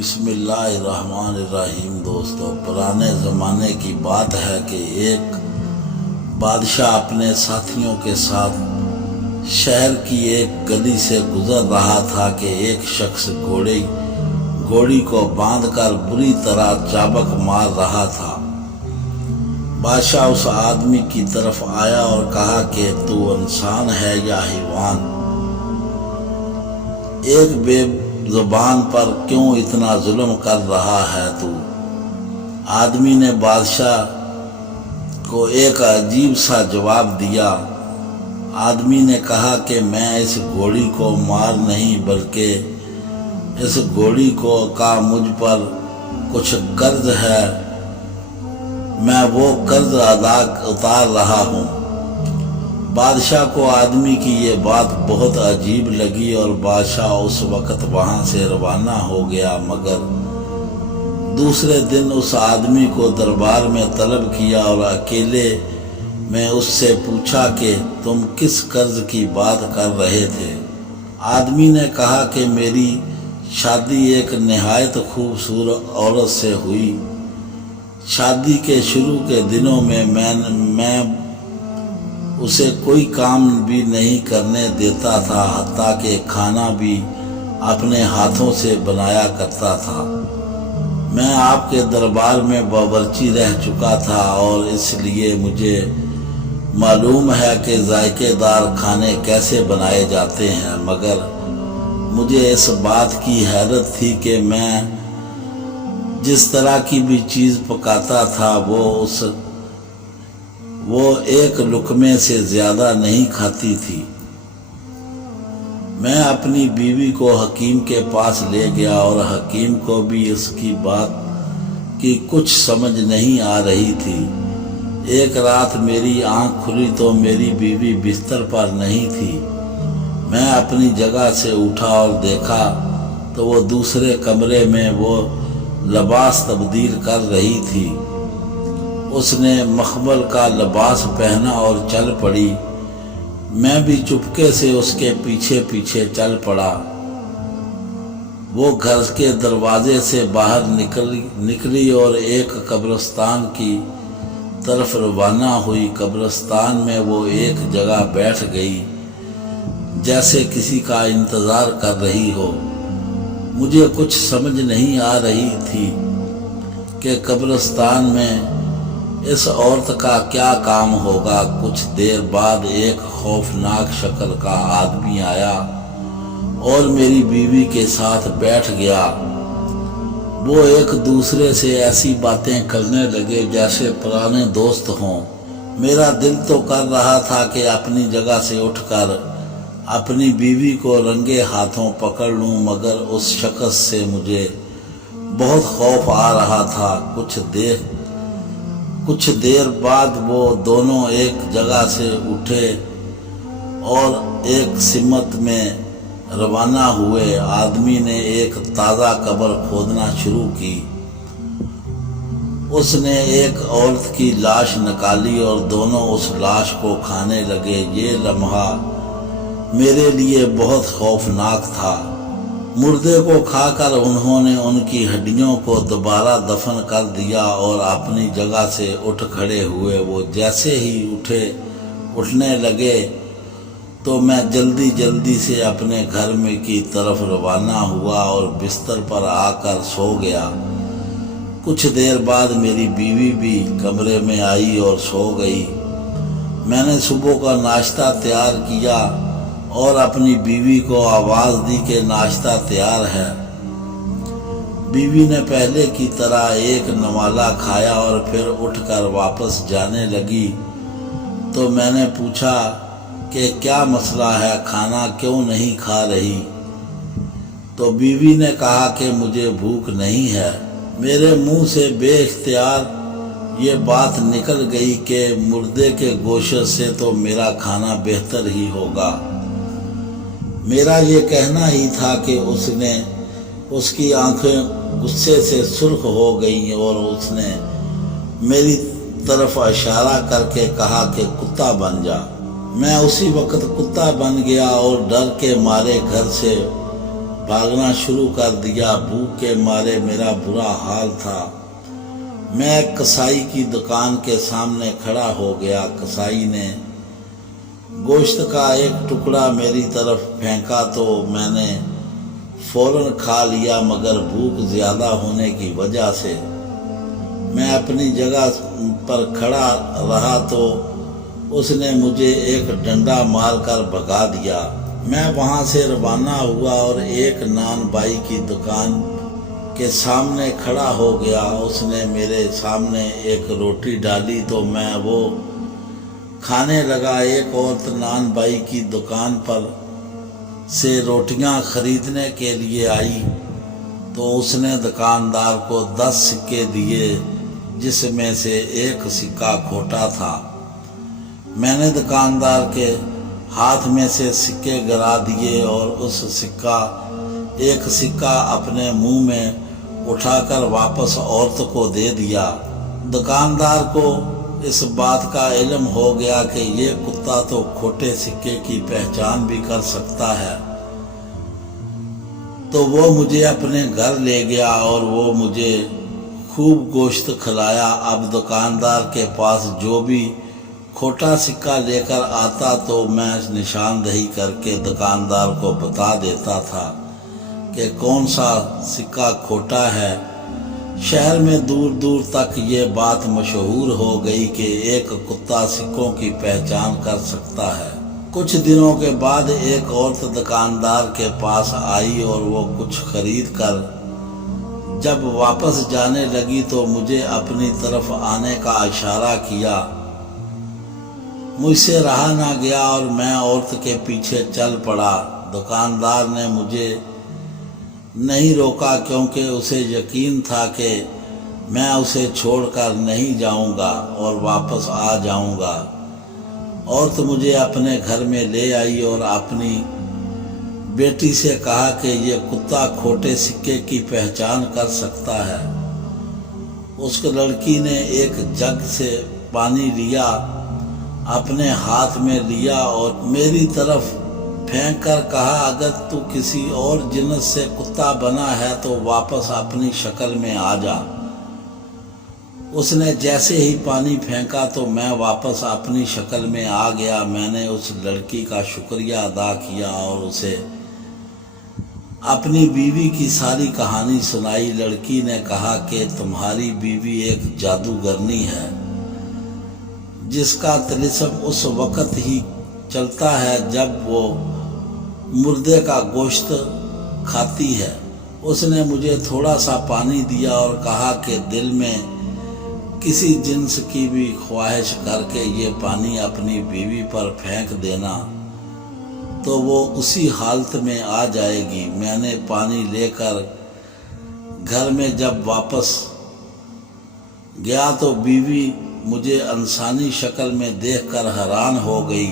بسم اللہ الرحمن الرحیم۔ دوستو، پرانے زمانے کی بات ہے کہ ایک بادشاہ اپنے ساتھیوں کے ساتھ شہر کی ایک گلی سے گزر رہا تھا کہ ایک شخص گھوڑی کو باندھ کر بری طرح چابک مار رہا تھا۔ بادشاہ اس آدمی کی طرف آیا اور کہا کہ تو انسان ہے یا حیوان؟ ایک بے زبان پر کیوں اتنا ظلم کر رہا ہے تو؟ آدمی نے بادشاہ کو ایک عجیب سا جواب دیا۔ آدمی نے کہا کہ میں اس گھوڑی کو مار نہیں بلکہ اس گھوڑی کا مجھ پر کچھ قرض ہے، میں وہ قرض اتار رہا ہوں۔ بادشاہ کو آدمی کی یہ بات بہت عجیب لگی اور بادشاہ اس وقت وہاں سے روانہ ہو گیا، مگر دوسرے دن اس آدمی کو دربار میں طلب کیا اور اکیلے میں اس سے پوچھا کہ تم کس قرض کی بات کر رہے تھے؟ آدمی نے کہا کہ میری شادی ایک نہایت خوبصورت عورت سے ہوئی۔ شادی کے شروع کے دنوں میں اسے کوئی کام بھی نہیں کرنے دیتا تھا، حتیٰ کہ کھانا بھی اپنے ہاتھوں سے بنایا کرتا تھا۔ میں آپ کے دربار میں باورچی رہ چکا تھا اور اس لیے مجھے معلوم ہے کہ ذائقے دار کھانے کیسے بنائے جاتے ہیں، مگر مجھے اس بات کی حیرت تھی کہ میں جس طرح کی بھی چیز پکاتا تھا وہ ایک لقمے سے زیادہ نہیں کھاتی تھی۔ میں اپنی بیوی کو حکیم کے پاس لے گیا اور حکیم کو بھی اس کی بات کی کچھ سمجھ نہیں آ رہی تھی۔ ایک رات میری آنکھ کھلی تو میری بیوی بستر پر نہیں تھی۔ میں اپنی جگہ سے اٹھا اور دیکھا تو وہ دوسرے کمرے میں وہ لباس تبدیل کر رہی تھی۔ اس نے مخمل کا لباس پہنا اور چل پڑی۔ میں بھی چپکے سے اس کے پیچھے پیچھے چل پڑا۔ وہ گھر کے دروازے سے باہر نکلی اور ایک قبرستان کی طرف روانہ ہوئی۔ قبرستان میں وہ ایک جگہ بیٹھ گئی جیسے کسی کا انتظار کر رہی ہو۔ مجھے کچھ سمجھ نہیں آ رہی تھی کہ قبرستان میں اس عورت کا کیا کام ہوگا۔ کچھ دیر بعد ایک خوفناک شکل کا آدمی آیا اور میری بیوی کے ساتھ بیٹھ گیا۔ وہ ایک دوسرے سے ایسی باتیں کرنے لگے جیسے پرانے دوست ہوں۔ میرا دل تو کر رہا تھا کہ اپنی جگہ سے اٹھ کر اپنی بیوی کو رنگے ہاتھوں پکڑ لوں، مگر اس شخص سے مجھے بہت خوف آ رہا تھا۔ کچھ دیر بعد وہ دونوں ایک جگہ سے اٹھے اور ایک سمت میں روانہ ہوئے۔ آدمی نے ایک تازہ قبر کھودنا شروع کی۔ اس نے ایک عورت کی لاش نکالی اور دونوں اس لاش کو کھانے لگے۔ یہ لمحہ میرے لیے بہت خوفناک تھا۔ مردے کو کھا کر انہوں نے ان کی ہڈیوں کو دوبارہ دفن کر دیا اور اپنی جگہ سے اٹھ کھڑے ہوئے۔ وہ جیسے ہی اٹھنے لگے تو میں جلدی سے اپنے گھر میں کی طرف روانہ ہوا اور بستر پر آ کر سو گیا۔ کچھ دیر بعد میری بیوی بھی کمرے میں آئی اور سو گئی۔ میں نے صبح کا ناشتہ تیار کیا اور اپنی بیوی کو آواز دی کہ ناشتہ تیار ہے۔ بیوی نے پہلے کی طرح ایک نوالا کھایا اور پھر اٹھ کر واپس جانے لگی تو میں نے پوچھا کہ کیا مسئلہ ہے، کھانا کیوں نہیں کھا رہی؟ تو بیوی نے کہا کہ مجھے بھوک نہیں ہے۔ میرے منہ سے بے اختیار یہ بات نکل گئی کہ مردے کے گوشت سے تو میرا کھانا بہتر ہی ہوگا۔ میرا یہ کہنا ہی تھا کہ اس کی آنکھیں غصے سے سرخ ہو گئیں اور اس نے میری طرف اشارہ کر کے کہا کہ کتا بن جا۔ میں اسی وقت کتا بن گیا اور ڈر کے مارے گھر سے بھاگنا شروع کر دیا۔ بھوک کے مارے میرا برا حال تھا۔ میں ایک کسائی کی دکان کے سامنے کھڑا ہو گیا۔ کسائی نے گوشت کا ایک ٹکڑا میری طرف پھینکا تو میں نے فوراً کھا لیا، مگر بھوک زیادہ ہونے کی وجہ سے میں اپنی جگہ پر کھڑا رہا تو اس نے مجھے ایک ڈنڈا مار کر بھگا دیا۔ میں وہاں سے روانہ ہوا اور ایک نان بائی کی دکان کے سامنے کھڑا ہو گیا۔ اس نے میرے سامنے ایک روٹی ڈالی تو میں وہ کھانے لگا۔ ایک عورت نان بائی کی دکان پر سے روٹیاں خریدنے کے لیے آئی تو اس نے دکاندار کو 10 سکے دیے، جس میں سے ایک سکہ کھوٹا تھا۔ میں نے دکاندار کے ہاتھ میں سے سکے گرا دیے اور ایک سکہ اپنے منہ میں اٹھا کر واپس عورت کو دے دیا۔ دکاندار کو اس بات کا علم ہو گیا کہ یہ کتا تو کھوٹے سکے کی پہچان بھی کر سکتا ہے، تو وہ مجھے اپنے گھر لے گیا اور وہ مجھے خوب گوشت کھلایا۔ اب دکاندار کے پاس جو بھی کھوٹا سکہ لے کر آتا تو میں نشاندہی کر کے دکاندار کو بتا دیتا تھا کہ کون سا سکہ کھوٹا ہے۔ شہر میں دور دور تک یہ بات مشہور ہو گئی کہ ایک کتا سکوں کی پہچان کر سکتا ہے۔ کچھ دنوں کے بعد ایک عورت دکاندار کے پاس آئی اور وہ کچھ خرید کر جب واپس جانے لگی تو مجھے اپنی طرف آنے کا اشارہ کیا۔ مجھ سے رہا نہ گیا اور میں عورت کے پیچھے چل پڑا۔ دکاندار نے مجھے نہیں روکا کیونکہ اسے یقین تھا کہ میں اسے چھوڑ کر نہیں جاؤں گا اور واپس آ جاؤں گا۔ عورت مجھے اپنے گھر میں لے آئی اور اپنی بیٹی سے کہا کہ یہ کتا کھوٹے سکے کی پہچان کر سکتا ہے۔ اس لڑکی نے ایک جگ سے پانی لیا، اپنے ہاتھ میں لیا اور میری طرف پھینک کر کہا، اگر تو کسی اور جنس سے کتا بنا ہے تو واپس اپنی شکل میں آ جا۔ اس نے جیسے ہی پانی پھینکا تو میں واپس اپنی شکل میں آ گیا۔ میں نے اس لڑکی کا شکریہ ادا کیا اور اسے اپنی بیوی کی ساری کہانی سنائی۔ لڑکی نے کہا کہ تمہاری بیوی ایک جادوگرنی ہے جس کا طلسم اس وقت ہی چلتا ہے جب وہ مردے کا گوشت کھاتی ہے۔ اس نے مجھے تھوڑا سا پانی دیا اور کہا کہ دل میں کسی جنس کی بھی خواہش کر کے یہ پانی اپنی بیوی پر پھینک دینا تو وہ اسی حالت میں آ جائے گی۔ میں نے پانی لے کر گھر میں جب واپس گیا تو بیوی مجھے انسانی شکل میں دیکھ کر حیران ہو گئی۔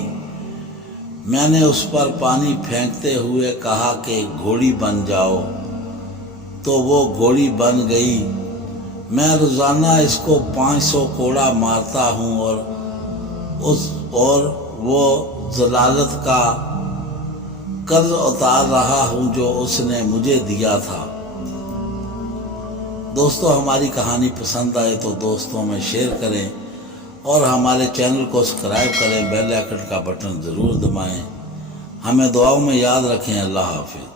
میں نے اس پر پانی پھینکتے ہوئے کہا کہ گھوڑی بن جاؤ، تو وہ گھوڑی بن گئی۔ میں روزانہ اس کو 500 کوڑا مارتا ہوں اور وہ ضلالت کا قرض اتار رہا ہوں جو اس نے مجھے دیا تھا۔ دوستو، ہماری کہانی پسند آئے تو دوستوں میں شیئر کریں اور ہمارے چینل کو سبسکرائب کریں، بیل آئیکن کا بٹن ضرور دبائیں۔ ہمیں دعاؤں میں یاد رکھیں۔ اللہ حافظ۔